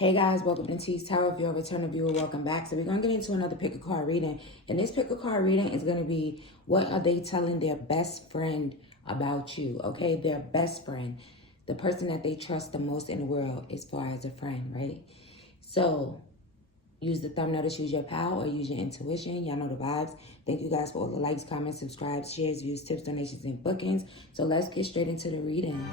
Hey guys, welcome to Teestarot. If you're a returning viewer, welcome back. So we're going to get into another pick a card reading. And this pick a card reading is going to be, what are they telling their best friend about you? Okay, their best friend. The person that they trust the most in the world as far as a friend, right? So use the thumbnail to choose your pal or use your intuition. Y'all know the vibes. Thank you guys for all the likes, comments, subscribes, shares, views, tips, donations, and bookings. So let's get straight into the reading.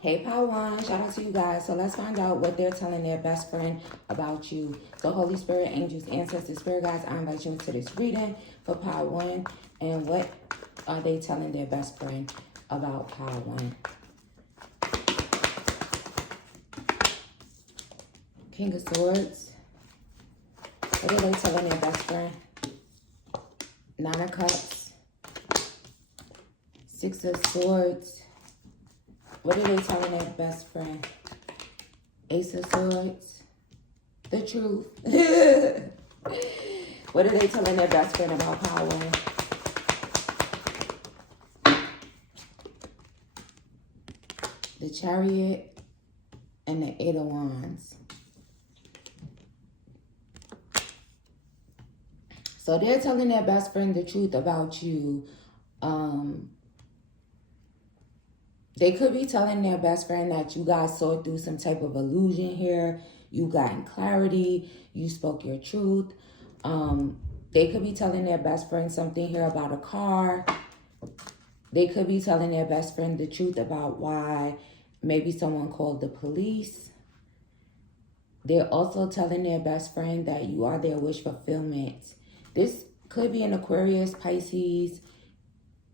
Hey, Power One, shout out to you guys. So let's find out what they're telling their best friend about you. So Holy Spirit, angels, ancestors, spirit guides, I invite you into this reading for Power One. And what are they telling their best friend about Power One? King of Swords. What are they telling their best friend? Nine of Cups. Six of Swords. What are they telling their best friend? Ace of Swords. The truth. What are they telling their best friend about Power? The Chariot and the Eight of Wands. So they're telling their best friend the truth about you. They could be telling their best friend that you guys saw through some type of illusion here. You got in clarity. You spoke your truth. They could be telling their best friend something here about a car. They could be telling their best friend the truth about why maybe someone called the police. They're also telling their best friend that you are their wish fulfillment. This could be an Aquarius, Pisces,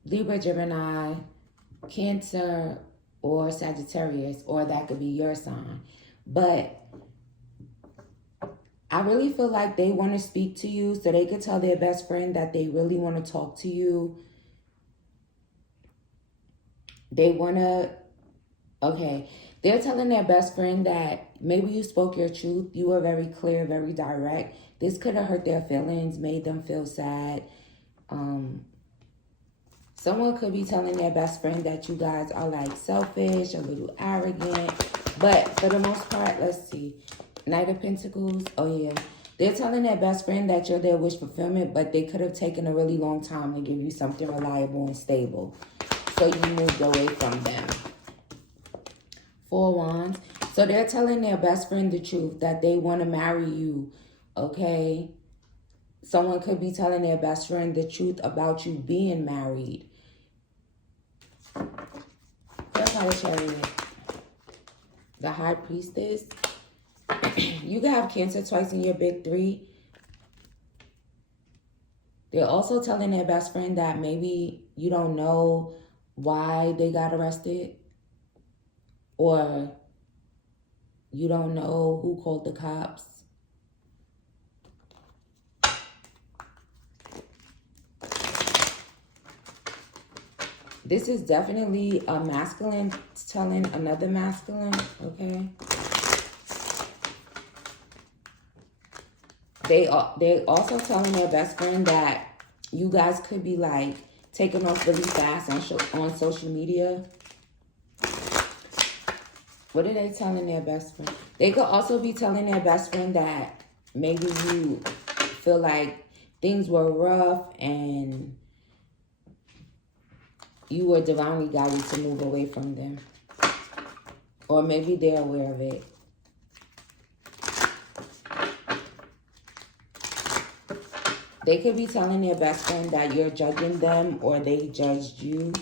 Libra, Gemini, Cancer, or Sagittarius, or that could be your sign. But I really feel like they want to speak to you, so they could tell their best friend that they really want to talk to you. They want to, okay, they're telling their best friend that maybe you spoke your truth. You were very clear, very direct. This could have hurt their feelings, made them feel sad. Someone could be telling their best friend that you guys are like selfish, a little arrogant. But for the most part, let's see. Knight of Pentacles. Oh, yeah. They're telling their best friend that you're their wish fulfillment, but they could have taken a really long time to give you something reliable and stable. So you moved away from them. Four Wands. So they're telling their best friend the truth, that they want to marry you, okay? Someone could be telling their best friend the truth about you being married. Clarify the Chariot. The High Priestess. You can have Cancer twice in your big three. They're also telling their best friend that maybe you don't know why they got arrested. Or you don't know who called the cops. This is definitely a masculine telling another masculine, okay? They also telling their best friend that you guys could be like taking off really fast on social media. What are they telling their best friend? They could also be telling their best friend that maybe you feel like things were rough and you were divinely guided to move away from them. Or maybe they're aware of it. They could be telling their best friend that you're judging them or they judged you.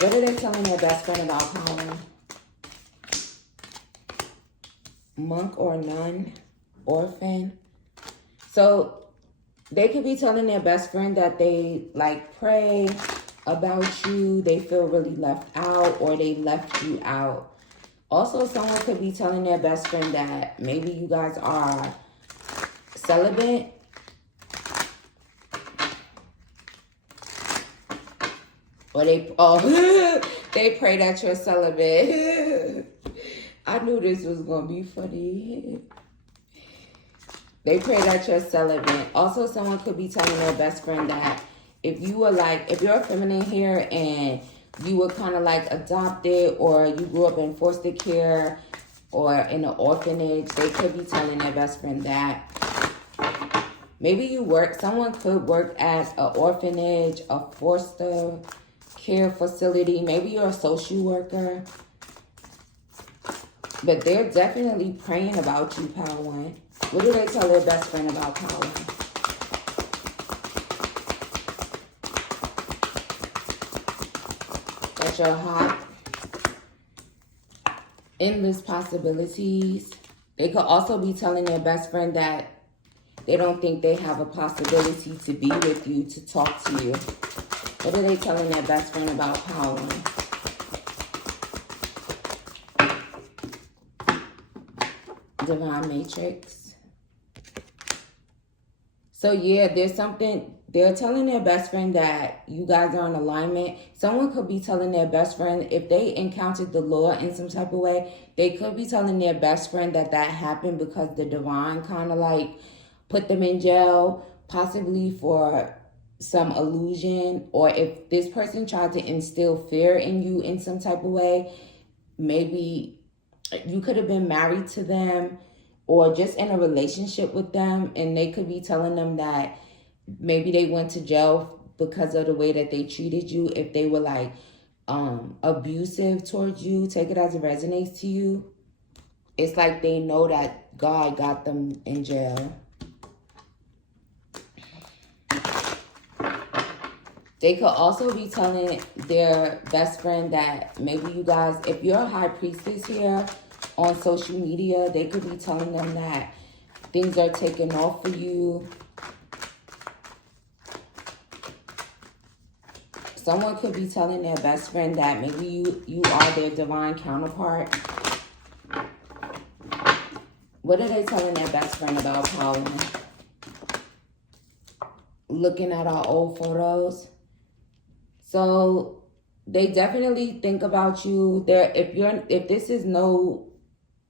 What are they telling their best friend about power? Monk or nun, orphan. So they could be telling their best friend that they like pray about you. They feel really left out or they left you out. Also, someone could be telling their best friend that maybe you guys are celibate. Or they pray that you're celibate. I knew this was going to be funny. They pray that you're celibate. Also, someone could be telling their best friend that if you were like, if you're a feminine here and you were kind of like adopted, or you grew up in foster care or in an orphanage. They could be telling their best friend that. Maybe you work, someone could work at an orphanage, a foster care facility. Maybe you're a social worker. But they're definitely praying about you, Power One. What do they tell their best friend about Power One? That you're hot. Endless possibilities. They could also be telling their best friend that they don't think they have a possibility to be with you, to talk to you. What are they telling their best friend about Power One? Divine Matrix. So yeah, there's something, they're telling their best friend that you guys are in alignment. Someone could be telling their best friend, if they encountered the Lord in some type of way, they could be telling their best friend that that happened because the divine kind of like put them in jail, possibly for some illusion. Or if this person tried to instill fear in you in some type of way, maybe you could have been married to them or just in a relationship with them, and they could be telling them that maybe they went to jail because of the way that they treated you. If they were like abusive towards you, take it as it resonates to you. It's like they know that God got them in jail. They could also be telling their best friend that maybe you guys, if you're a high priestess here on social media, they could be telling them that things are taking off for you. Someone could be telling their best friend that maybe you are their divine counterpart. What are they telling their best friend about Power One? Looking at our old photos. So they definitely think about you. If this is no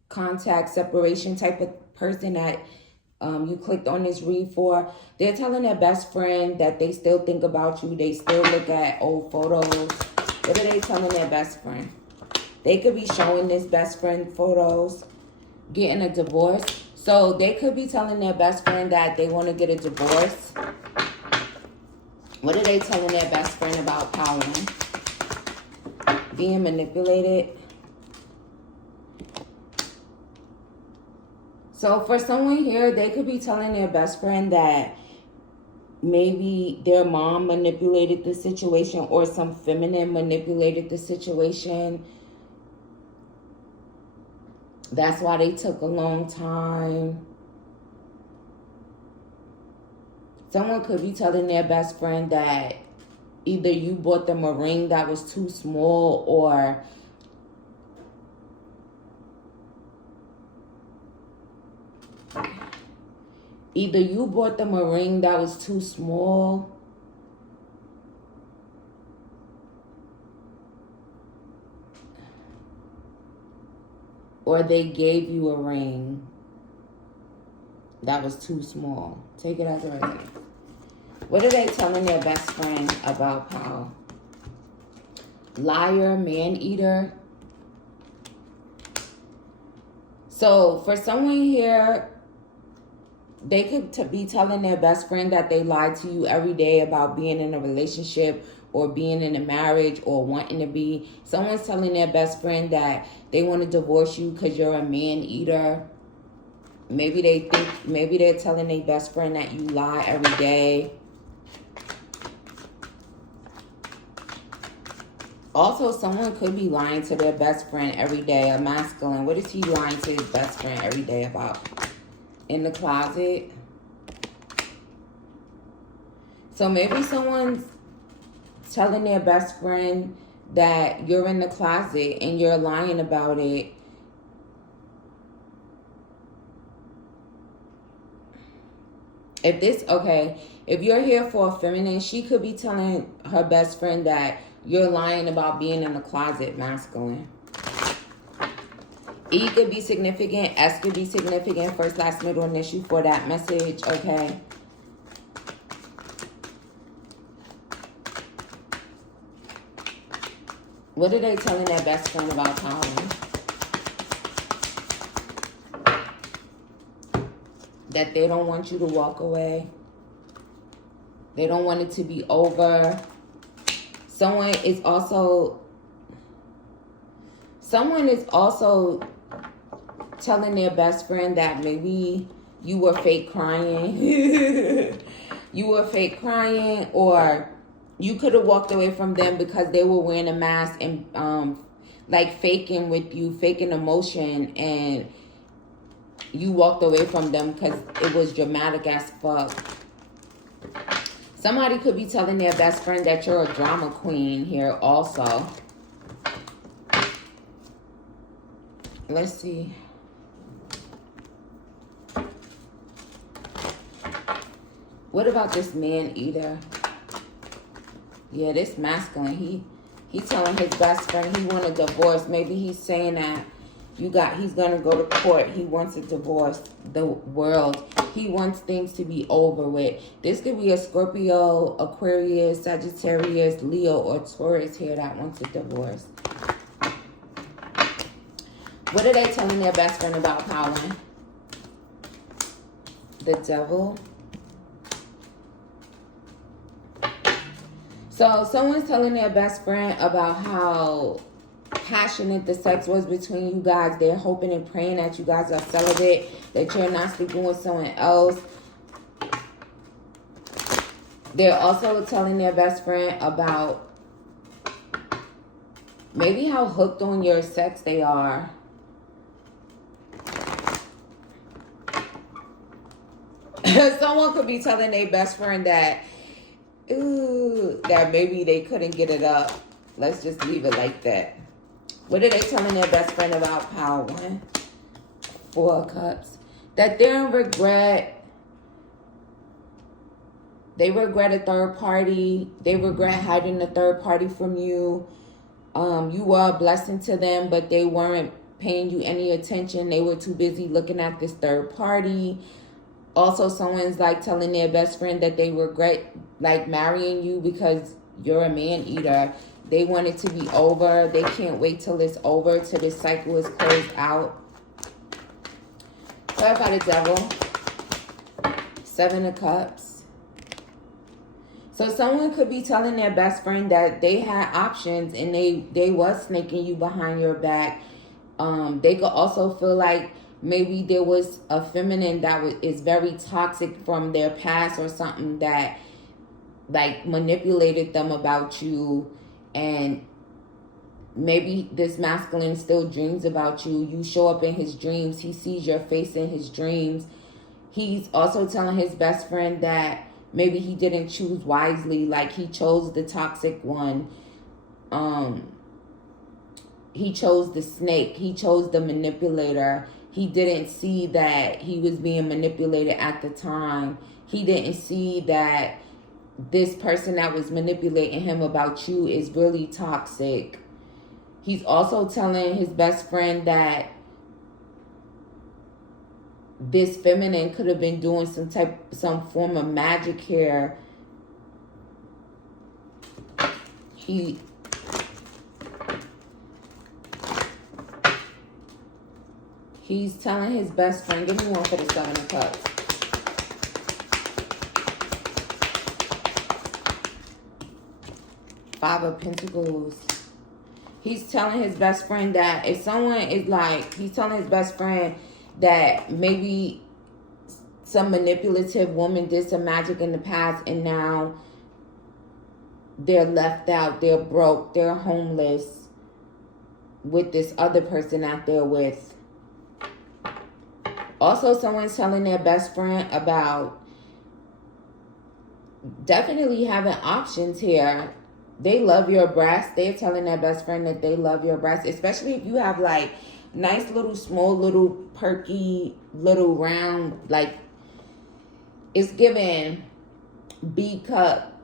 contact separation type of person that you clicked on this read for, they're telling their best friend that they still think about you. They still look at old photos. What are they telling their best friend? They could be showing this best friend photos, getting a divorce. So they could be telling their best friend that they want to get a divorce. What are they telling their best friend about Power One? Being manipulated. So for someone here, they could be telling their best friend that maybe their mom manipulated the situation, or some feminine manipulated the situation. That's why they took a long time. Someone could be telling their best friend that either you bought them a ring that was too small, or either you bought them a ring that was too small, or they gave you a ring that was too small. Take it as a resonates. What are they telling their best friend about Power? Liar, man-eater. So for someone here, they could be telling their best friend that they lied to you every day about being in a relationship or being in a marriage or wanting to be. Someone's telling their best friend that they want to divorce you because you're a man-eater. Maybe they're telling their best friend that you lie every day. Also, someone could be lying to their best friend every day, a masculine. What is he lying to his best friend every day about? In the closet. So maybe someone's telling their best friend that you're in the closet and you're lying about it. If you're here for a feminine, she could be telling her best friend that you're lying about being in the closet, masculine. E could be significant. S could be significant. First, last, middle, initial for that message, okay? What are they telling their best friend about power? That they don't want you to walk away. They don't want it to be over. Someone is also telling their best friend that maybe you were fake crying. You were fake crying, or you could have walked away from them because they were wearing a mask and like faking with you, faking emotion, and you walked away from them because it was dramatic as fuck. Somebody could be telling their best friend that you're a drama queen here also. Let's see. What about this man eater? Yeah, this masculine. He telling his best friend he want a divorce. Maybe he's saying that he's gonna go to court. He wants a divorce. The world. He wants things to be over with. This could be a Scorpio, Aquarius, Sagittarius, Leo, or Taurus here that wants a divorce. What are they telling their best friend about power? The Devil. So someone's telling their best friend about how passionate the sex was between you guys. They're hoping and praying that you guys are celibate, that you're not sleeping with someone else. They're also telling their best friend about maybe how hooked on your sex they are. Someone could be telling their best friend that that maybe they couldn't get it up. Let's just leave it like that. What are they telling their best friend about power? 4 of Cups. That they're in regret. They regret a third party. They regret hiding the third party from you. You were a blessing to them, but they weren't paying you any attention. They were too busy looking at this third party. Also, someone's like telling their best friend that they regret like marrying you because you're a man eater. They want it to be over. They can't wait till it's over, till this cycle is closed out. Clarify the Devil. 7 of Cups. So someone could be telling their best friend that they had options and they was snaking you behind your back. They could also feel like maybe there was a feminine that is very toxic from their past or something that like manipulated them about you, and maybe this masculine still dreams about you. You show up in his dreams. He sees your face in his dreams. He's also telling his best friend that maybe he didn't choose wisely, like he chose the toxic one. He chose the snake. He chose the manipulator. He didn't see that he was being manipulated at the time. He didn't see that this person that was manipulating him about you is really toxic. He's also telling his best friend that this feminine could have been doing some form of magic here. He's telling his best friend, give me one for the 7 of Cups. Five of Pentacles. He's telling his best friend that if someone is like, he's telling his best friend that maybe some manipulative woman did some magic in the past and now they're left out, they're broke, they're homeless with this other person that they're with. Also, someone's telling their best friend about definitely having options here. They love your breasts. They're telling their best friend that they love your breasts, especially if you have like nice little, small, little, perky, little round, like it's giving B cup,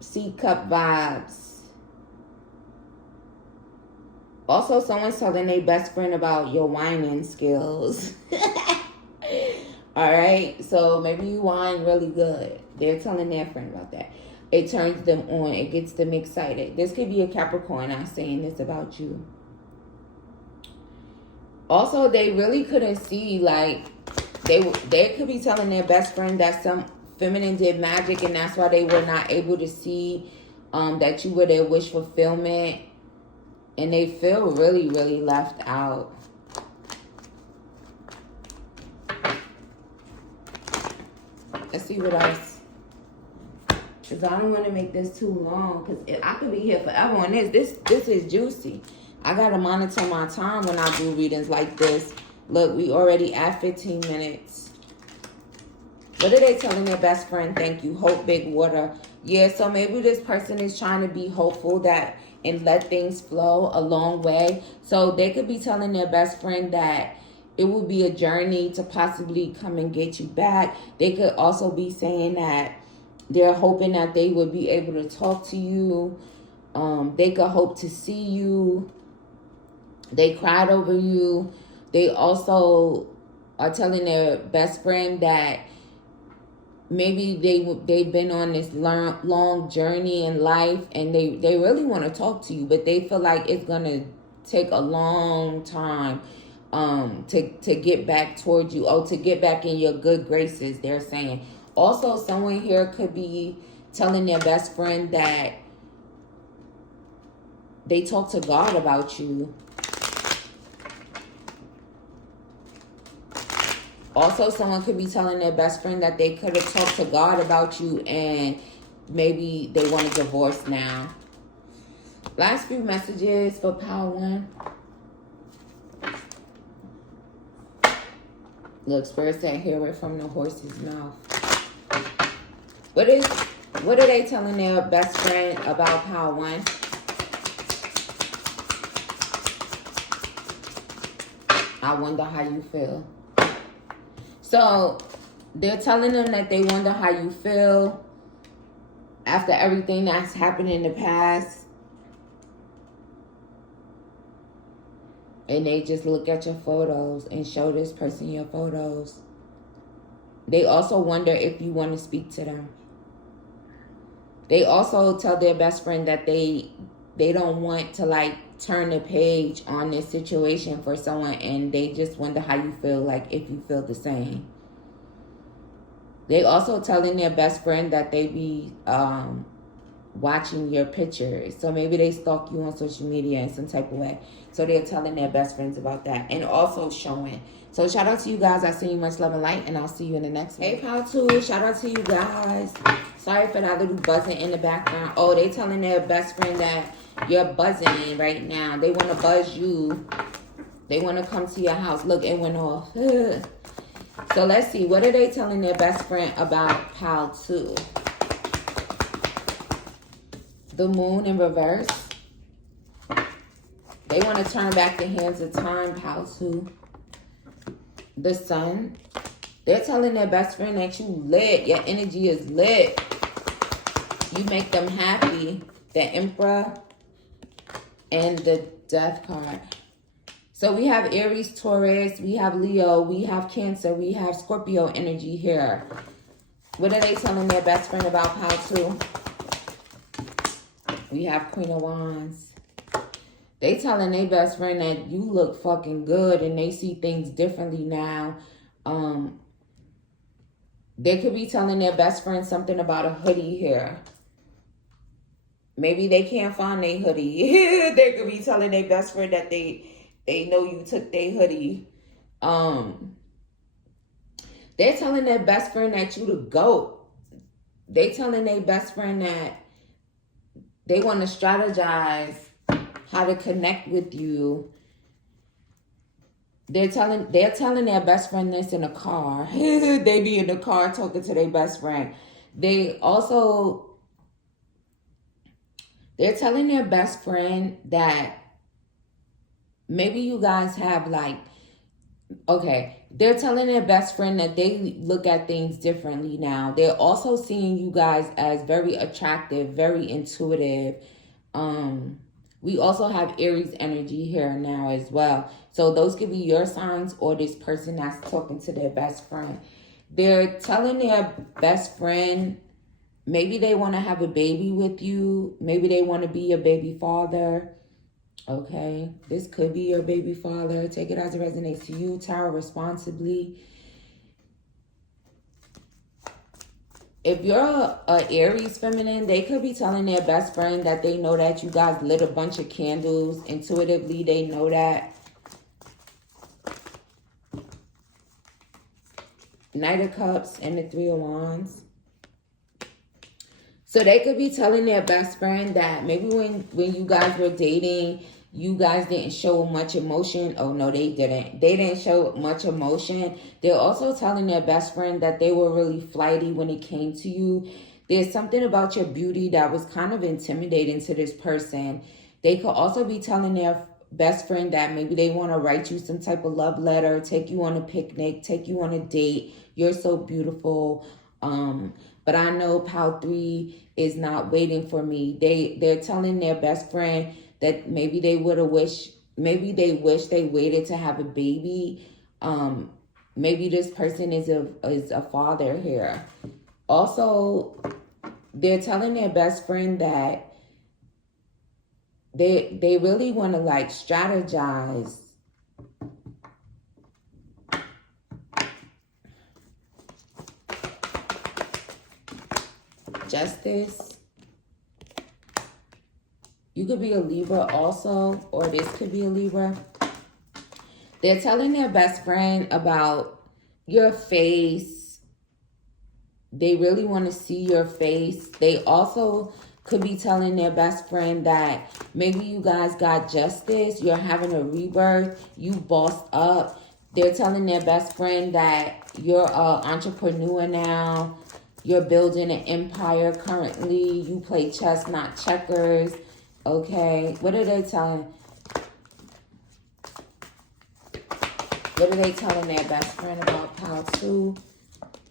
C cup vibes. Also, someone's telling their best friend about your whining skills. All right, so maybe you whine really good. They're telling their friend about that. It turns them on. It gets them excited. This could be a Capricorn not saying this about you. Also, they really couldn't see, like, they could be telling their best friend that some feminine did magic, and that's why they were not able to see that you were their wish fulfillment. And they feel really, really left out. Let's see what else. Because I don't want to make this too long. Because I could be here forever on this. This is juicy. I got to monitor my time when I do readings like this. Look, we already at 15 minutes. What are they telling their best friend? Thank you. Hope, big water. Yeah, so maybe this person is trying to be hopeful that and let things flow a long way. So they could be telling their best friend that it will be a journey to possibly come and get you back. They could also be saying that they're hoping that they would be able to talk to you. They could hope to see you. They cried over you. They also are telling their best friend that maybe they've been on this long journey in life, and they really want to talk to you, but they feel like it's going to take a long time to get back towards you, or to get back in your good graces, they're saying. Also, someone here could be telling their best friend that they talk to God about you. Also, someone could be telling their best friend that they could have talked to God about you, and maybe they want a divorce now. Last few messages for Power 1. Look, Spirit said, hear it from the horse's mouth. What are they telling their best friend about Power 1? I wonder how you feel. So, they're telling them that they wonder how you feel after everything that's happened in the past. And they just look at your photos and show this person your photos. They also wonder if you want to speak to them. They also tell their best friend that they don't want to, like, turn the page on this situation for someone, and they just wonder how you feel, like if you feel the same. They also telling their best friend that they be watching your pictures. So maybe they stalk you on social media in some type of way. So they're telling their best friends about that, and also showing. So shout out to you guys. I send you much love and light, and I'll see you in the next one. Hey, Power 2, shout out to you guys. Sorry for that little buzzing in the background. Oh, they telling their best friend that you're buzzing right now. They want to buzz you. They want to come to your house. Look, it went off. So let's see. What are they telling their best friend about Pal 2? The moon in reverse. They want to turn back the hands of time, Pal 2. The sun. They're telling their best friend that you lit. Your energy is lit. You make them happy. The Emperor and the Death card. So we have Aries, Taurus, we have Leo, we have Cancer, we have Scorpio energy here. What are they telling their best friend about Pal 2? We have Queen of Wands. They telling their best friend that you look fucking good and they see things differently now. They could be telling their best friend something about a hoodie here. Maybe they can't find their hoodie. They could be telling their best friend that they know you took their hoodie. They're telling their best friend that you the GOAT. They telling their best friend that they want to strategize how to connect with you. They're telling their best friend this in a car. They be in the car talking to their best friend. They're telling their best friend that maybe you guys have they're telling their best friend that they look at things differently now. They're also seeing you guys as very attractive, very intuitive. We also have Aries energy here now as well. So those could be your signs or this person that's talking to their best friend. They're telling their best friend Maybe they want to have a baby with you. Maybe they want to be your baby father. Okay, this could be your baby father. Take it as it resonates to you. Tarot responsibly. If you're a Aries feminine, they could be telling their best friend that they know that you guys lit a bunch of candles. Intuitively, they know that. Knight of Cups and the Three of Wands. So they could be telling their best friend that maybe when you guys were dating, you guys didn't show much emotion. Oh, no, they didn't. They didn't show much emotion. They're also telling their best friend that they were really flighty when it came to you. There's something about your beauty that was kind of intimidating to this person. They could also be telling their best friend that maybe they want to write you some type of love letter, take you on a picnic, take you on a date. You're so beautiful. But I know Pile 3 is not waiting for me. They're telling their best friend that maybe they would have wished, maybe they wish they waited to have a baby. Maybe this person is a father here. Also, they're telling their best friend that they really want to like strategize. Justice. You could be a Libra also, or this could be a Libra. They're telling their best friend about your face. They really want to see your face. They also could be telling their best friend that maybe you guys got justice. You're having a rebirth. You bossed up. They're telling their best friend that you're an entrepreneur now. You're building an empire currently. You play chess, not checkers. Okay. What are they telling? What are they telling their best friend about Pile 2?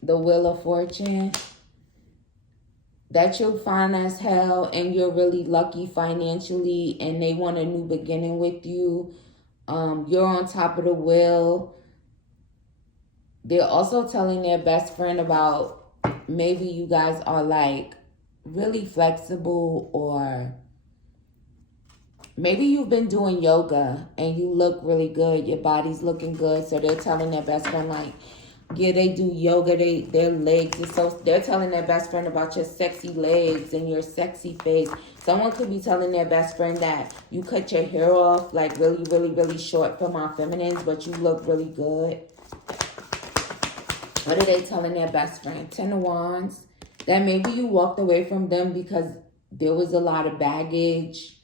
The Wheel of Fortune. That you're fine as hell and you're really lucky financially and they want a new beginning with you. You're on top of the wheel. They're also telling their best friend about maybe you guys are like really flexible, or maybe you've been doing yoga and you look really good. Your body's looking good. So they're telling their best friend like, yeah, they do yoga. Their legs are so. They're telling their best friend about your sexy legs and your sexy face. Someone could be telling their best friend that you cut your hair off like really, really, really short for my feminines, but you look really good. What are they telling their best friend? Ten of Wands. That maybe you walked away from them because there was a lot of baggage.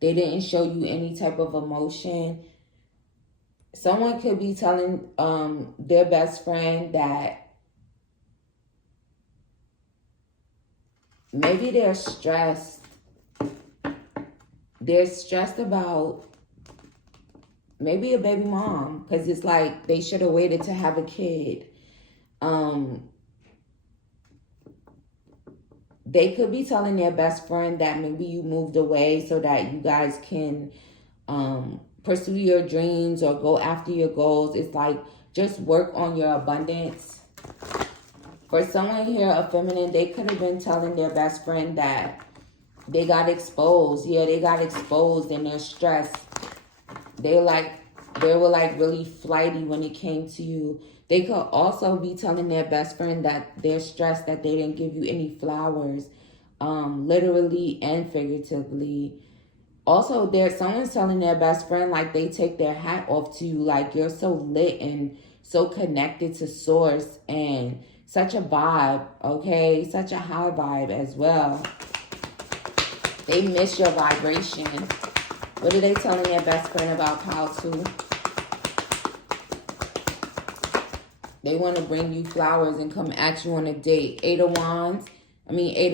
They didn't show you any type of emotion. Someone could be telling their best friend that maybe they're stressed. They're stressed about maybe a baby mom, because it's like they should have waited to have a kid. They could be telling their best friend that maybe you moved away so that you guys can pursue your dreams or go after your goals. It's like just work on your abundance. For someone here, a feminine, they could have been telling their best friend that they got exposed. Yeah, they got exposed and they're stressed. They were like really flighty when it came to you. They could also be telling their best friend that they're stressed that they didn't give you any flowers, literally and figuratively. Also, someone's telling their best friend like they take their hat off to you, like you're so lit and so connected to source and such a vibe, okay? Such a high vibe as well. They miss your vibration. What are they telling their best friend about Pile 2? They want to bring you flowers and come at you on a date. Eight of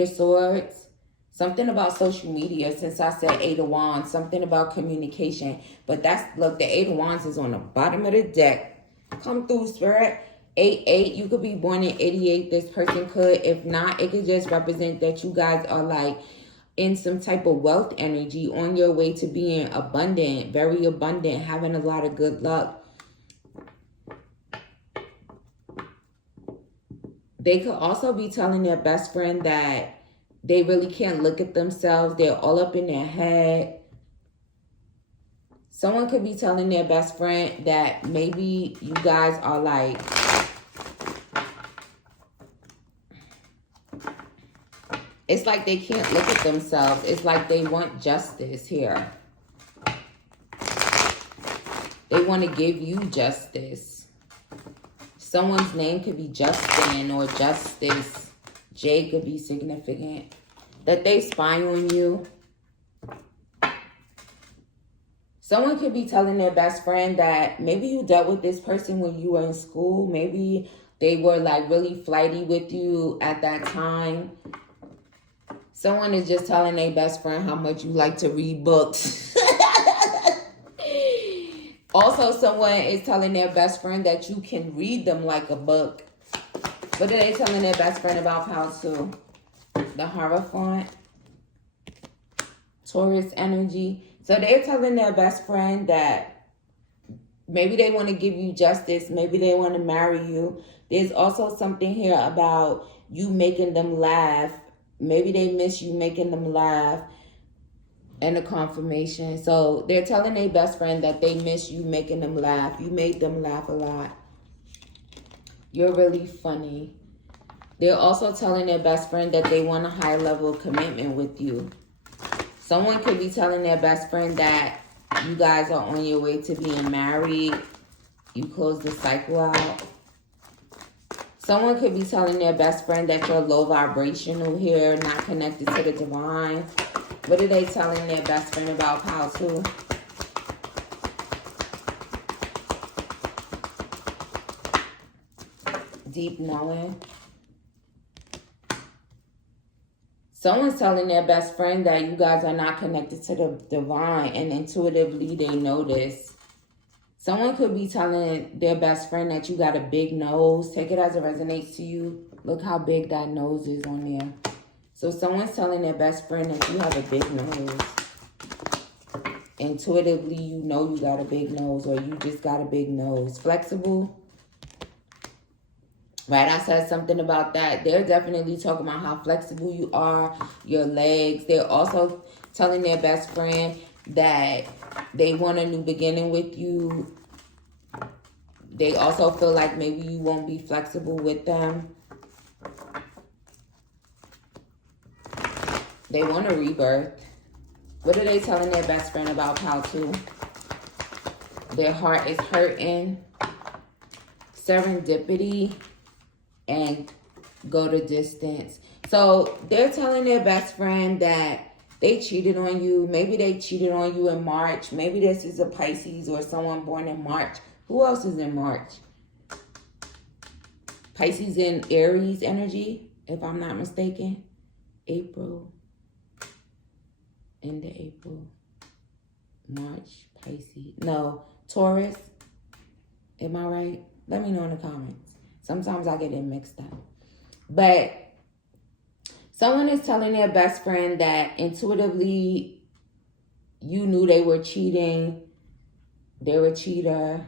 Swords. Something about social media, since I said Eight of Wands. Something about communication. But look, the Eight of Wands is on the bottom of the deck. Come through, Spirit. 88, you could be born in 88. This person could. If not, it could just represent that you guys are like in some type of wealth energy on your way to being abundant, very abundant, having a lot of good luck. They could also be telling their best friend that they really can't look at themselves. They're all up in their head. Someone could be telling their best friend that maybe you guys are like, it's like they can't look at themselves. It's like they want justice here. They want to give you justice. Someone's name could be Justin or Justice. J could be significant. That they spy on you. Someone could be telling their best friend that maybe you dealt with this person when you were in school. Maybe they were like really flighty with you at that time. Someone is just telling their best friend how much you like to read books. Also, someone is telling their best friend that you can read them like a book. What are they telling their best friend about Pile 2? The Hierophant. Taurus energy. So they're telling their best friend that maybe they want to give you justice. Maybe they want to marry you. There's also something here about you making them laugh. Maybe they miss you making them laugh. And a confirmation. So they're telling their best friend that they miss you making them laugh. You made them laugh a lot. You're really funny. They're also telling their best friend that they want a high level of commitment with you. Someone could be telling their best friend that you guys are on your way to being married. You close the cycle out. Someone could be telling their best friend that you're low vibrational here, not connected to the divine. What are they telling their best friend about Pile 2? Deep knowing. Someone's telling their best friend that you guys are not connected to the divine, and intuitively they know this. Someone could be telling their best friend that you got a big nose. Take it as it resonates to you. Look how big that nose is on there. So someone's telling their best friend that you have a big nose. Intuitively, you know you got a big nose, or you just got a big nose. Flexible. Right, I said something about that. They're definitely talking about how flexible you are, your legs. They're also telling their best friend that they want a new beginning with you. They also feel like maybe you won't be flexible with them. They want a rebirth. What are they telling their best friend about Pile 2? Their heart is hurting. Serendipity. And go the distance. So they're telling their best friend that they cheated on you. Maybe they cheated on you in March. Maybe this is a Pisces or someone born in March. Who else is in March? Pisces in Aries energy, if I'm not mistaken. April. End of April. March, Pisces. No, Taurus. Am I right? Let me know in the comments. Sometimes I get it mixed up. But someone is telling their best friend that intuitively you knew they were cheating. They were a cheater.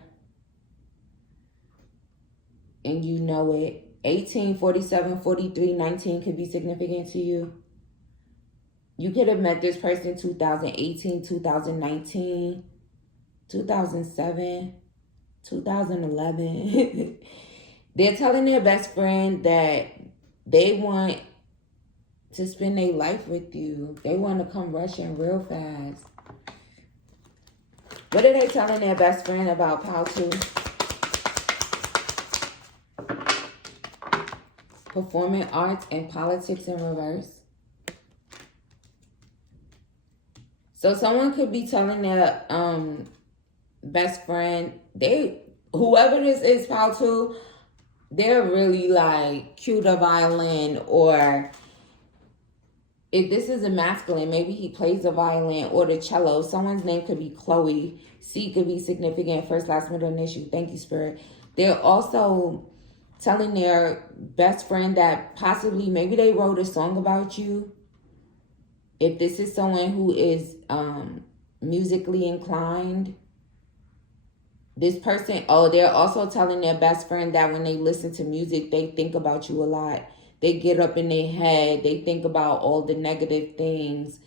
And you know it. 18, 47, 43, 19 could be significant to you. You could have met this person 2018, 2019, 2007, 2011. They're telling their best friend that they want to spend their life with you. They want to come rushing real fast. What are they telling their best friend about Pile 2? Performing arts and politics in reverse. So someone could be telling their best friend, whoever this is, Pile 2, they're really like cue the violin, or if this is a masculine, maybe he plays the violin or the cello. Someone's name could be Chloe. C could be significant, first, last, middle initial. Thank you, Spirit. They're also telling their best friend that possibly maybe they wrote a song about you. If this is someone who is musically inclined, This person, oh, they're also telling their best friend that when they listen to music, they think about you a lot. They get up in their head. They think about all the negative things.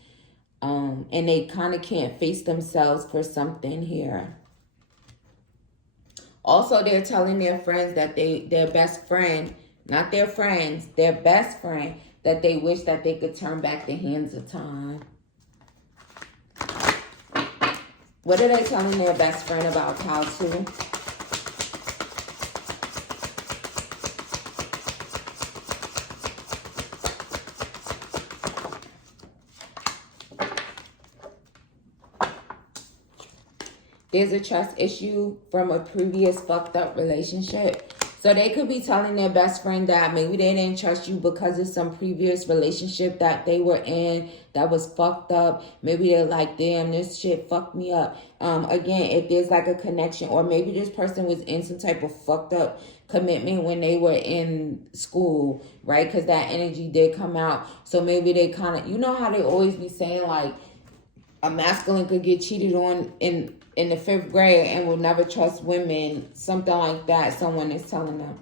And they kind of can't face themselves for something here. Also, they're telling their friends that their best friend, not their friends, their best friend, that they wish that they could turn back the hands of time. What are they telling their best friend about Pile 2? There's a trust issue from a previous fucked up relationship. So they could be telling their best friend that maybe they didn't trust you because of some previous relationship that they were in that was fucked up. Maybe they're like, damn, this shit fucked me up. Again, if there's like a connection, or maybe this person was in some type of fucked up commitment when they were in school, right? Because that energy did come out. So maybe they kind of, you know how they always be saying like a masculine could get cheated on in the 5th grade and will never trust women, something like that. Someone is telling them,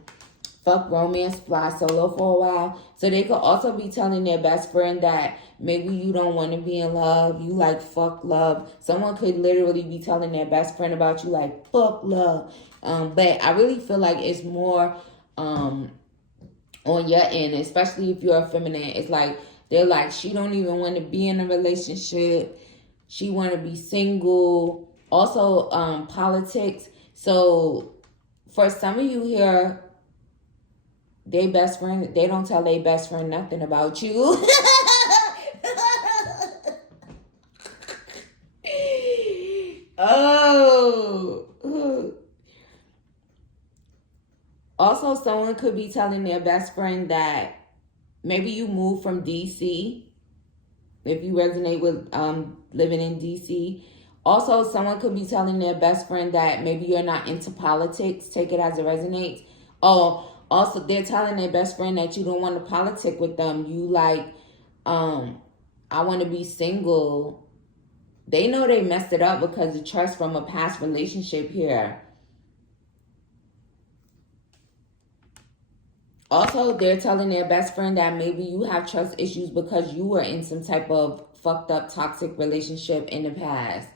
fuck romance, fly solo for a while. So they could also be telling their best friend that maybe you don't want to be in love, you like fuck love. Someone could literally be telling their best friend about you like fuck love. But I really feel like it's more on your end, especially if you're a feminine. It's like they're like, she don't even want to be in a relationship, she want to be single. Also, politics. So, for some of you here, they best friend, they don't tell their best friend nothing about you. Oh. Also, someone could be telling their best friend that maybe you moved from DC. If you resonate with living in DC. Also, someone could be telling their best friend that maybe you're not into politics. Take it as it resonates. Oh, also, they're telling their best friend that you don't want to politic with them. You like, I want to be single. They know they messed it up because of trust from a past relationship here. Also, they're telling their best friend that maybe you have trust issues because you were in some type of fucked up toxic relationship in the past.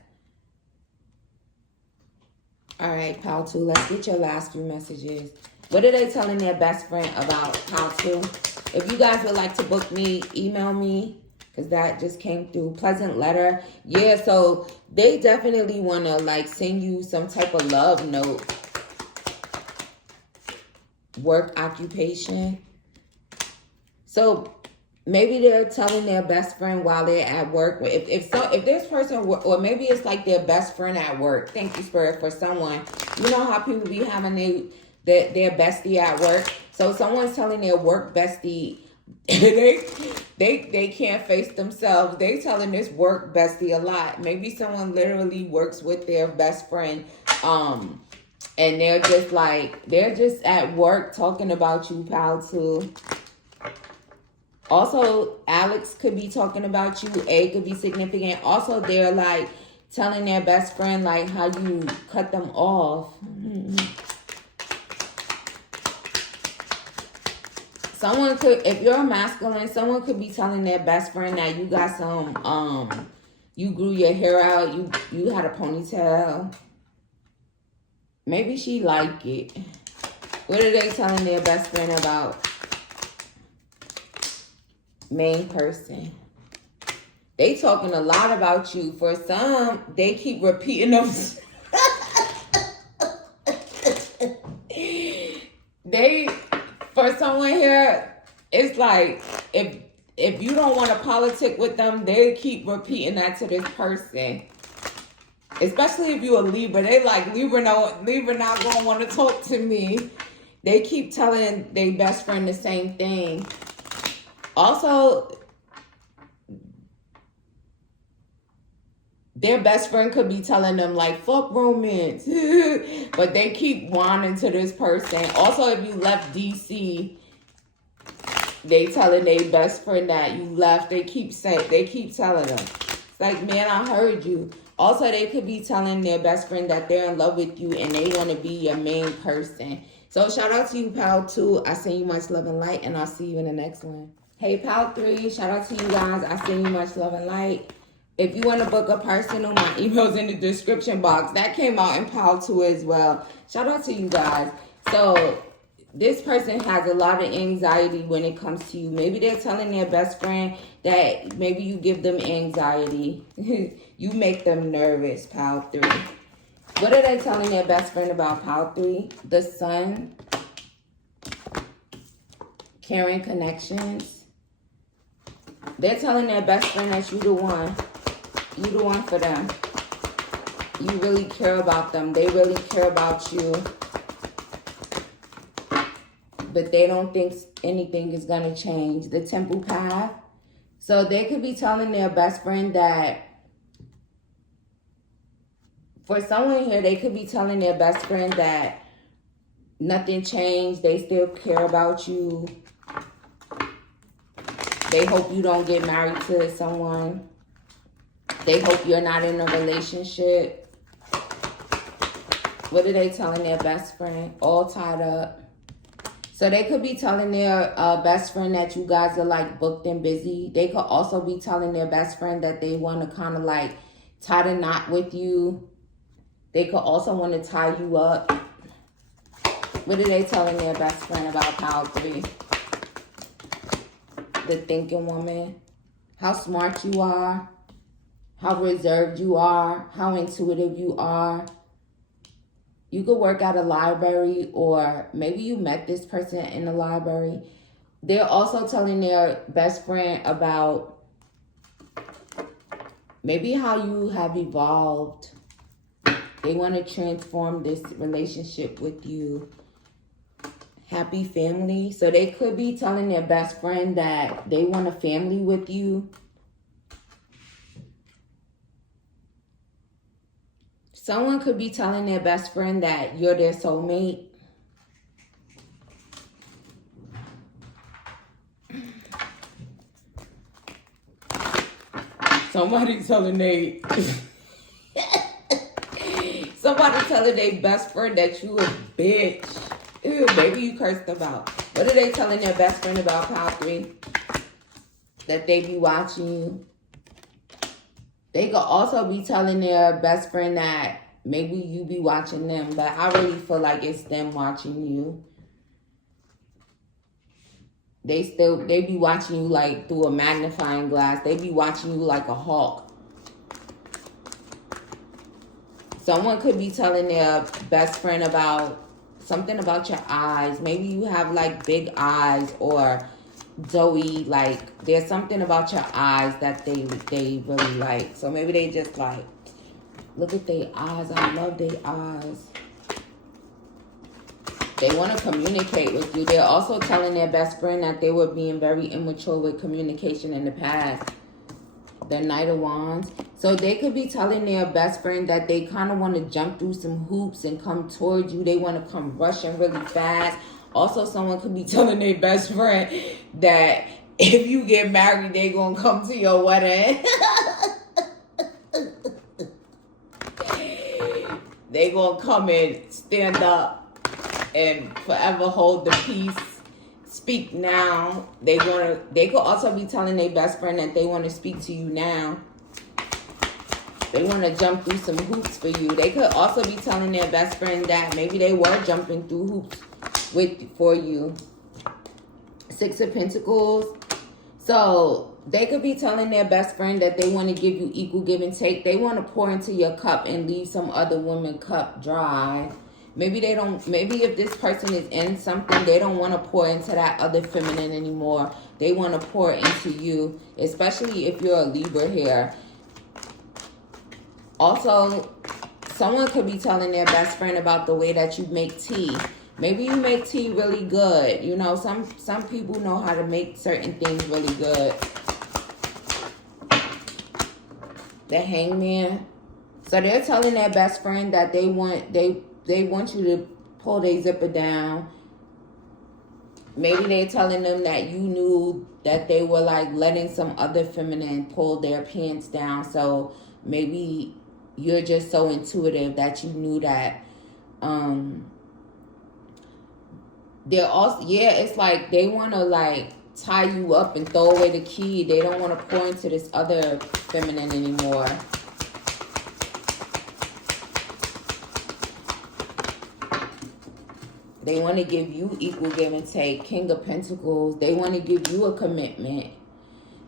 All right, Pile 2, let's get your last few messages. What are they telling their best friend about Pile 2? If you guys would like to book me, email me, because that just came through. Pleasant letter. Yeah, so they definitely want to like send you some type of love note. Work, occupation. So maybe they're telling their best friend while they're at work. If this person, or maybe it's like their best friend at work. Thank you, Spirit, for someone. You know how people be having their bestie at work. So someone's telling their work bestie they can't face themselves. They telling this work bestie a lot. Maybe someone literally works with their best friend. And they're just at work talking about you, Pile 2. Also, Alex could be talking about you. A could be significant. Also, they're like telling their best friend like how you cut them off. Someone could, if you're a masculine, someone could be telling their best friend that you got some, you grew your hair out, you had a ponytail. Maybe she like it. What are they telling their best friend about? Main person. They talking a lot about you. For some, they keep repeating them. For someone here, it's like if you don't want to politic with them, they keep repeating that to this person. Especially if you're a Libra. They like, Libra not going to want to talk to me. They keep telling their best friend the same thing. Also, their best friend could be telling them like, fuck romance. But they keep wanting to this person. Also, if you left DC, they telling their best friend that you left. They keep telling them. It's like, man, I heard you. Also, they could be telling their best friend that they're in love with you and they want to be your main person. So shout out to you, Pal 2. I send you much love and light, and I'll see you in the next one. Hey, Pal 3. Shout out to you guys. I send you much love and light. If you want to book a personal, my email's in the description box. That came out in Pal 2 as well. Shout out to you guys. So this person has a lot of anxiety when it comes to you. Maybe they're telling their best friend that maybe you give them anxiety. You make them nervous, Pal 3. What are they telling their best friend about, Pal 3? The Sun. Caring connections. They're telling their best friend that you the one. You the one for them. You really care about them. They really care about you. But they don't think anything is going to change. The Temple Path. So they could be telling their best friend that, for someone here, they could be telling their best friend that nothing changed. They still care about you. They hope you don't get married to someone. They hope you're not in a relationship. What are they telling their best friend? All tied up. So they could be telling their best friend that you guys are like booked and busy. They could also be telling their best friend that they want to kind of like tie the knot with you. They could also want to tie you up. What are they telling their best friend about Pal 3? The Thinking Woman. How smart you are. How reserved you are. How intuitive you are. You could work at a library, or maybe you met this person in the library. They're also telling their best friend about maybe how you have evolved. They want to transform this relationship with you. Happy family. So they could be telling their best friend that they want a family with you. Someone could be telling their best friend that you're their soulmate. Somebody telling their best friend that you a bitch. Ew, maybe you cursed them out. What are they telling their best friend about, Pal 3? That they be watching you. They could also be telling their best friend that maybe you be watching them, but I really feel like it's them watching you. They be watching you like through a magnifying glass. They be watching you like a hawk. Someone could be telling their best friend about something about your eyes. Maybe you have like big eyes, or doughy, like there's something about your eyes that they really like. So maybe they just like, look at their eyes. I love their eyes. They want to communicate with you. They're also telling their best friend that they were being very immature with communication in the past. The Knight of Wands. So they could be telling their best friend that they kind of want to jump through some hoops and come towards you. They want to come rushing really fast. Also, someone could be telling their best friend that if you get married, they going to come to your wedding. They going to come and stand up and forever hold the peace. Speak now. They could also be telling their best friend that they want to speak to you now. They want to jump through some hoops for you. They could also be telling their best friend that maybe they were jumping through hoops for you. Six of Pentacles. So they could be telling their best friend that they want to give you equal give and take. They want to pour into your cup and leave some other woman's cup dry. Maybe they don't. Maybe if this person is in something, they don't want to pour into that other feminine anymore. They want to pour into you, especially if you're a Libra here. Also, someone could be telling their best friend about the way that you make tea. Maybe you make tea really good. You know, some people know how to make certain things really good. The Hangman. So they're telling their best friend that they want you to pull their zipper down. Maybe they're telling them that you knew that they were like letting some other feminine pull their pants down. So maybe you're just so intuitive that you knew that they're also, yeah, it's like they want to like tie you up and throw away the key. They don't want to pour into this other feminine anymore. They want to give you equal give and take. King of Pentacles. They want to give you a commitment.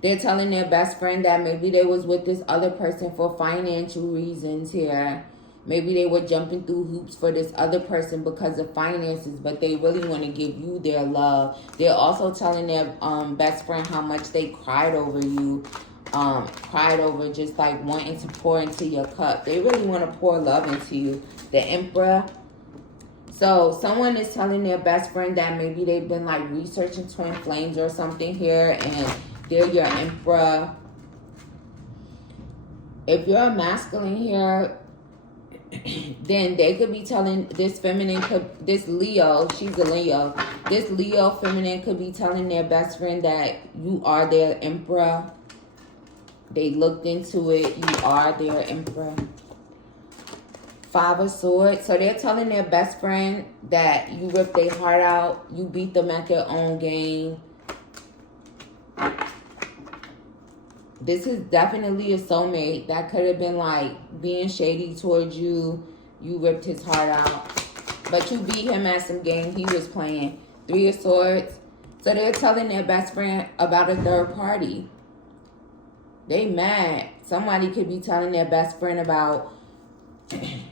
They're telling their best friend that maybe they was with this other person for financial reasons here. Maybe they were jumping through hoops for this other person because of finances, but they really want to give you their love. They're also telling their best friend how much they cried over you. Cried over just like wanting to pour into your cup. They really want to pour love into you. The Emperor. So someone is telling their best friend that maybe they've been like researching twin flames or something here, and they're your Emperor. If you're a masculine here, then they could be telling this feminine, this Leo, she's a Leo. This Leo feminine could be telling their best friend that you are their Emperor. They looked into it. You are their Emperor. Five of Swords. So they're telling their best friend that you ripped their heart out. You beat them at their own game. This is definitely a soulmate that could have been like being shady towards you. You ripped his heart out. But you beat him at some game he was playing. Three of Swords. So they're telling their best friend about a third party. They mad. Somebody could be telling their best friend about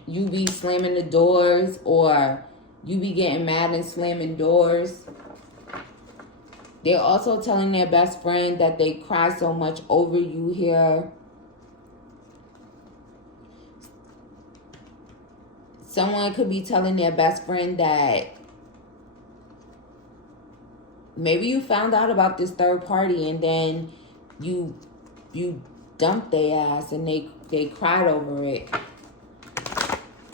you be slamming the doors, or you be getting mad and slamming doors. They're also telling their best friend that they cry so much over you here. Someone could be telling their best friend that maybe you found out about this third party and then you dumped their ass and they cried over it.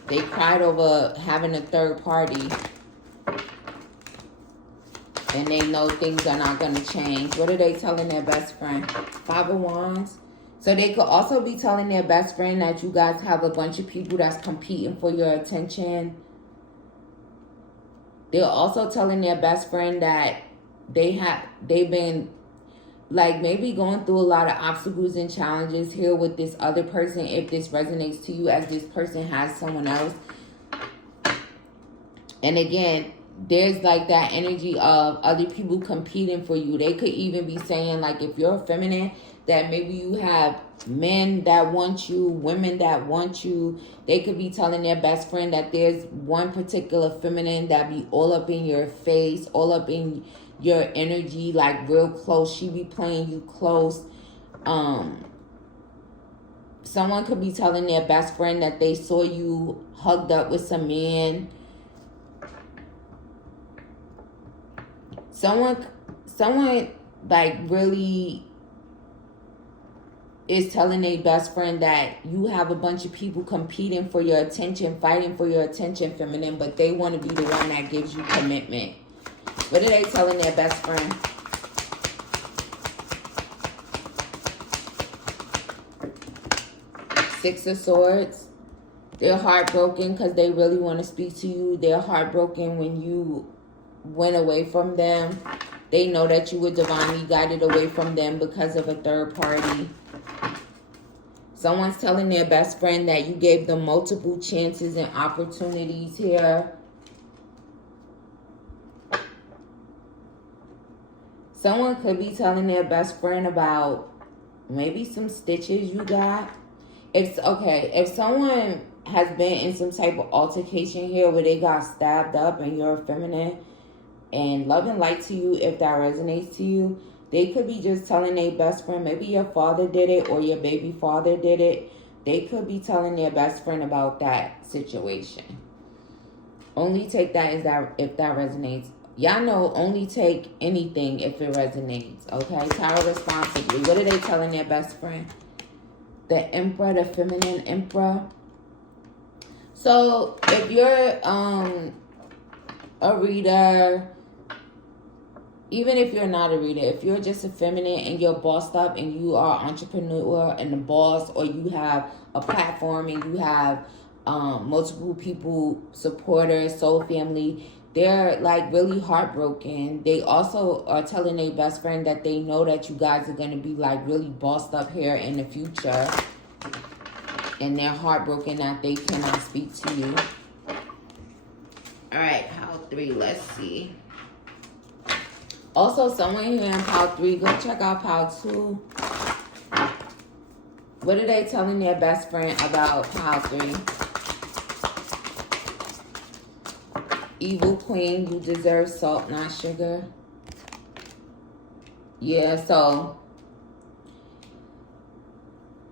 They cried over having a third party. And they know things are not going to change. What are they telling their best friend? Five of Wands. So they could also be telling their best friend that you guys have a bunch of people that's competing for your attention. They're also telling their best friend that they've been like maybe going through a lot of obstacles and challenges here with this other person, if this resonates to you, as this person has someone else. And again, there's like that energy of other people competing for you. They could even be saying, like, if you're feminine, that maybe you have men that want you, women that want you. They could be telling their best friend that there's one particular feminine that be all up in your face, all up in your energy, like real close. She be playing you close. Someone could be telling their best friend that they saw you hugged up with some man. Someone like really is telling their best friend that you have a bunch of people competing for your attention, fighting for your attention, feminine, but they want to be the one that gives you commitment. What are they telling their best friend? Six of Swords. They're heartbroken because they really want to speak to you. They're heartbroken when you went away from them. They know that you were divinely guided away from them because of a third party. Someone's telling their best friend that you gave them multiple chances and opportunities here. Someone could be telling their best friend about maybe some stitches you got. If someone has been in some type of altercation here where they got stabbed up and you're feminine and love and light to you, if that resonates to you, they could be just telling their best friend, maybe your father did it or your baby father did it. They could be telling their best friend about that situation. Only take that if that resonates. Y'all know, only take anything if it resonates, okay? Tarot responsibly. What are they telling their best friend? The Emperor, the feminine Emperor. So if you're a reader, even if you're not a reader, if you're just a feminine and you're bossed up and you are entrepreneur and the boss, or you have a platform and you have multiple people, supporters, soul family, they're like really heartbroken. They also are telling their best friend that they know that you guys are going to be like really bossed up here in the future. And they're heartbroken that they cannot speak to you. All right, pile 3, let's see. Also, someone here in pile 3, go check out pile 2. What are they telling their best friend about pile 3? Evil queen, you deserve salt, not sugar. Yeah, so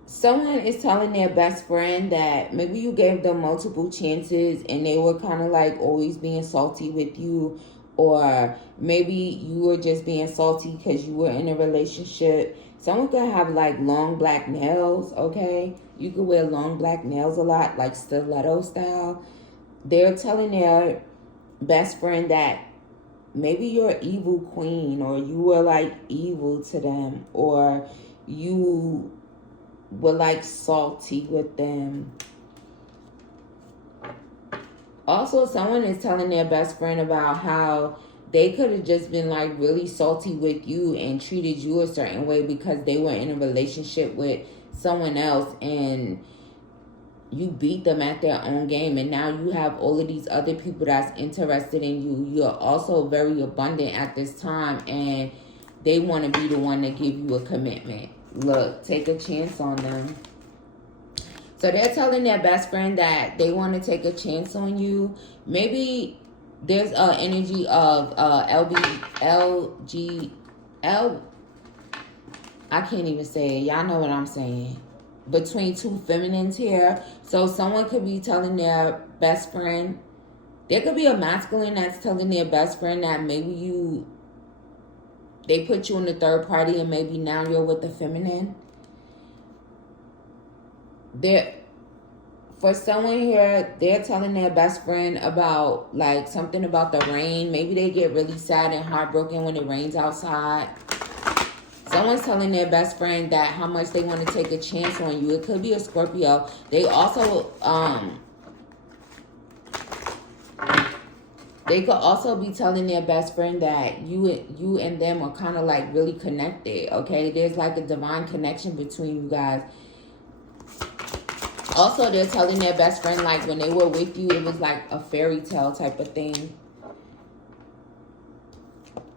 someone is telling their best friend that maybe you gave them multiple chances and they were kind of like always being salty with you, or maybe you were just being salty because you were in a relationship. Someone could have like long black nails, okay? You could wear long black nails a lot, like stiletto style. They're telling their best friend that maybe you're an evil queen, or you were like evil to them, or you were like salty with them. Also, someone is telling their best friend about how they could have just been like really salty with you and treated you a certain way because they were in a relationship with someone else and you beat them at their own game, and now you have all of these other people that's interested in you. You're also very abundant at this time, and they want to be the one to give you a commitment. Look, take a chance on them. So they're telling their best friend that they want to take a chance on you. Maybe there's an energy of I can't even say it. Y'all know what I'm saying. Between two feminines here. So someone could be telling their best friend. There could be a masculine that's telling their best friend that maybe they put you in the third party and maybe now you're with the feminine. For someone here, they're telling their best friend about like something about the rain. Maybe they get really sad and heartbroken when it rains outside. Someone's telling their best friend that how much they want to take a chance on you. It could be a Scorpio. They also they could also be telling their best friend that you and them are kind of like really connected, okay? There's like a divine connection between you guys. Also, they're telling their best friend like when they were with you, it was like a fairy tale type of thing.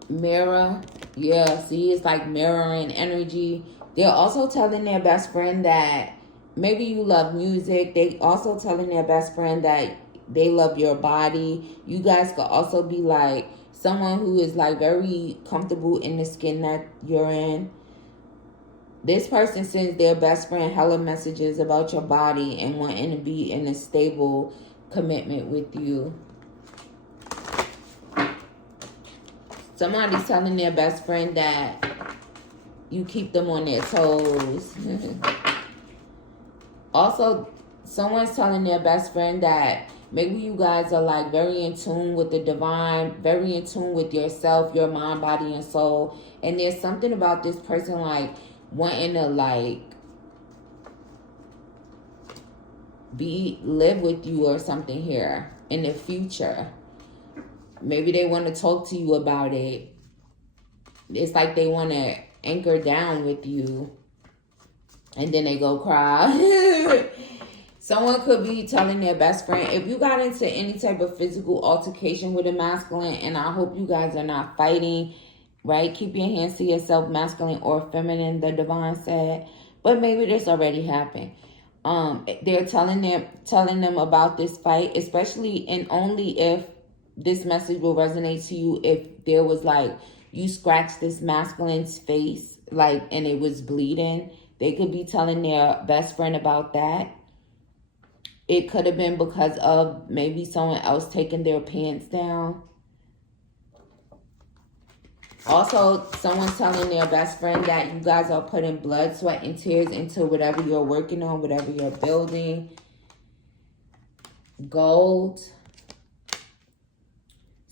Mirror. Yeah, see, it's like mirroring energy. They're also telling their best friend that maybe you love music. They also telling their best friend that they love your body. You guys could also be like someone who is like very comfortable in the skin that you're in. This person sends their best friend hella messages about your body and wanting to be in a stable commitment with you. Somebody's telling their best friend that you keep them on their toes. Also, someone's telling their best friend that maybe you guys are like very in tune with the divine, very in tune with yourself, your mind, body, and soul. And there's something about this person like wanting to like live with you or something here in the future. Maybe they want to talk to you about it. It's like they want to anchor down with you. And then they go cry. Someone could be telling their best friend, if you got into any type of physical altercation with a masculine, and I hope you guys are not fighting, right? Keep your hands to yourself, masculine or feminine, the divine said. But maybe this already happened. They're telling them about this fight, especially and only if this message will resonate to you if there was like you scratched this masculine's face like and it was bleeding. They could be telling their best friend about that. It could have been because of maybe someone else taking their pants down. Also, someone's telling their best friend that you guys are putting blood, sweat, and tears into whatever you're working on, whatever you're building. Gold.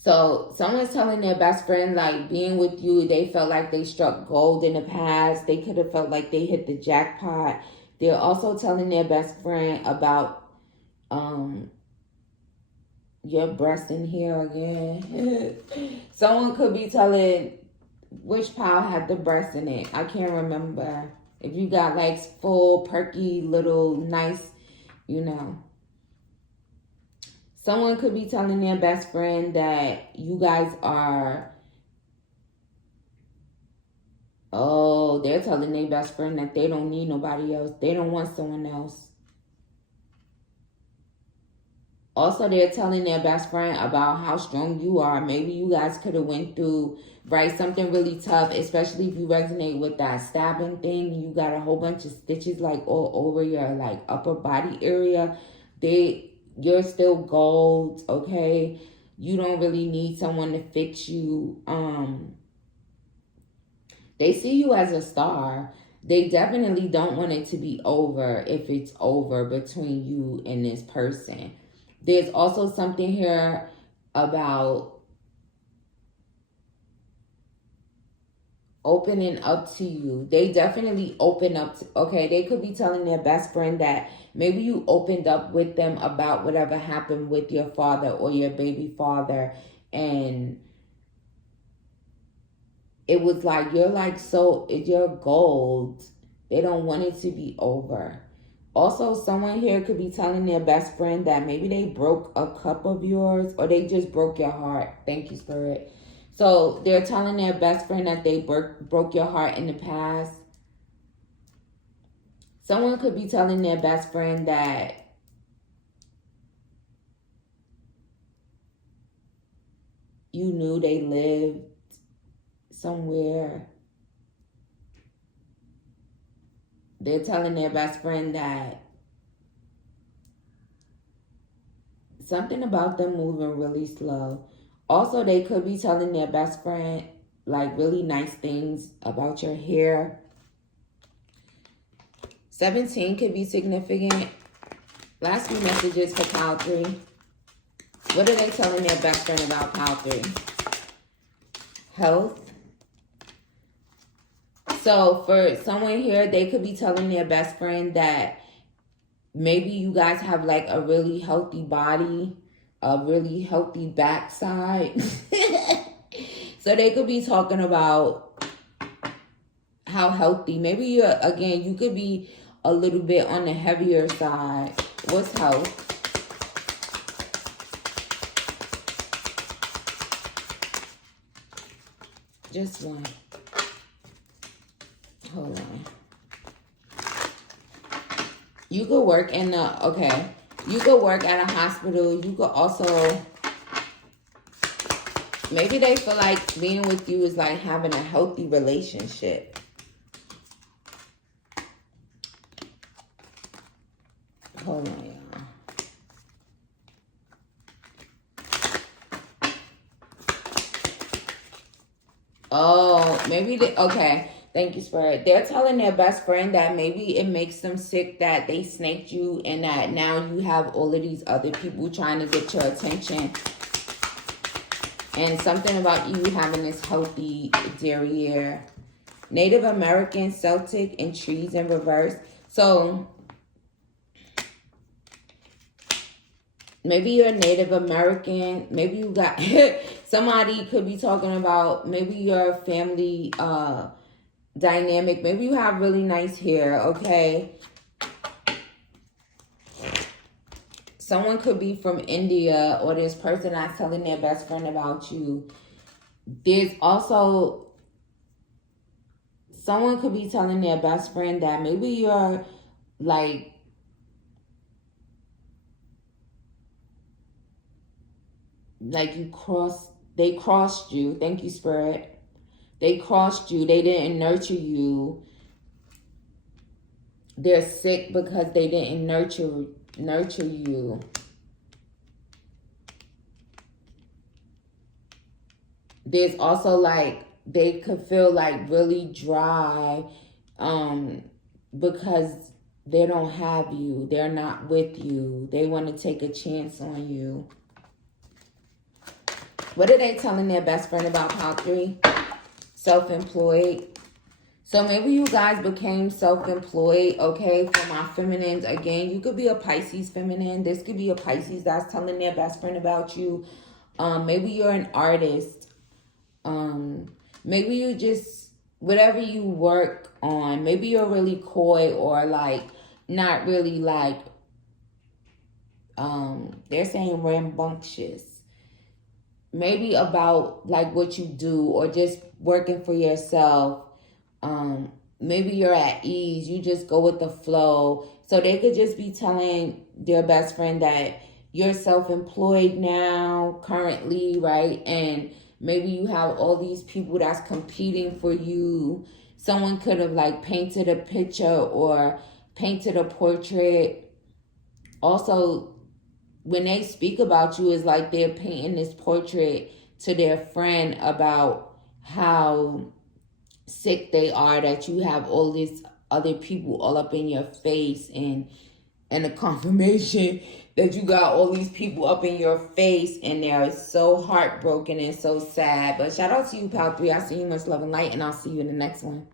So someone's telling their best friend, like, being with you, they felt like they struck gold in the past. They could have felt like they hit the jackpot. They're also telling their best friend about your breast in here again. Someone could be telling which pile had the breast in it. I can't remember. If you got like full, perky, little, nice, you know. Someone could be telling their best friend that you guys are... Oh, they're telling their best friend that they don't need nobody else. They don't want someone else. Also, they're telling their best friend about how strong you are. Maybe you guys could have went through, right, something really tough, especially if you resonate with that stabbing thing. You got a whole bunch of stitches like all over your like upper body area. You're still gold, okay? You don't really need someone to fix you. They see you as a star. They definitely don't want it to be over if it's over between you and this person. There's also something here about opening up to you. They definitely open up to, okay, they could be telling their best friend that maybe you opened up with them about whatever happened with your father or your baby father, and it was like, you're gold. They don't want it to be over. Also, someone here could be telling their best friend that maybe they broke a cup of yours or they just broke your heart. Thank you, Spirit. So they're telling their best friend that they broke your heart in the past. Someone could be telling their best friend that you knew they lived somewhere. They're telling their best friend that something about them moving really slow. Also, they could be telling their best friend like really nice things about your hair. 17 could be significant. Last few messages for pile 3. What are they telling their best friend about pile 3? Health. So for someone here, they could be telling their best friend that maybe you guys have like a really healthy body, a really healthy backside. So they could be talking about how healthy. Maybe you could be a little bit on the heavier side. What's health? Just one. Hold on. You could work in you could work at a hospital. You could also, maybe they feel like being with you is like having a healthy relationship. Hold on, y'all. Oh, maybe okay. Thank you, Spirit. They're telling their best friend that maybe it makes them sick that they snaked you and that now you have all of these other people trying to get your attention. And something about you having this healthy derriere. Native American, Celtic, and trees in reverse. So maybe you're Native American. Maybe you got somebody could be talking about maybe your family dynamic. Maybe you have really nice hair, okay? Someone could be from India, or this person that's telling their best friend about you. There's also someone could be telling their best friend that maybe you're like they crossed you. Thank you, Spirit. They crossed you. They didn't nurture you. They're sick because they didn't nurture you. There's also like they could feel like really dry because they don't have you. They're not with you. They want to take a chance on you. What are they telling their best friend about Pile 3? Self-employed. So maybe you guys became self-employed, okay? For my feminines, again, you could be a Pisces feminine. This could be a Pisces that's telling their best friend about you. Maybe you're an artist. Maybe you just, whatever you work on, maybe you're really coy or like, not really like, they're saying rambunctious. Maybe about like what you do or just working for yourself. Maybe you're at ease. You just go with the flow. So they could just be telling their best friend that you're self-employed now, currently, right? And maybe you have all these people that's competing for you. Someone could have like painted a picture or painted a portrait. Also, when they speak about you, it's like they're painting this portrait to their friend about how sick they are that you have all these other people all up in your face, and the confirmation that you got all these people up in your face and they're so heartbroken and so sad. But shout out to you, Pal 3. I see you, much love and light, and I'll see you in the next one.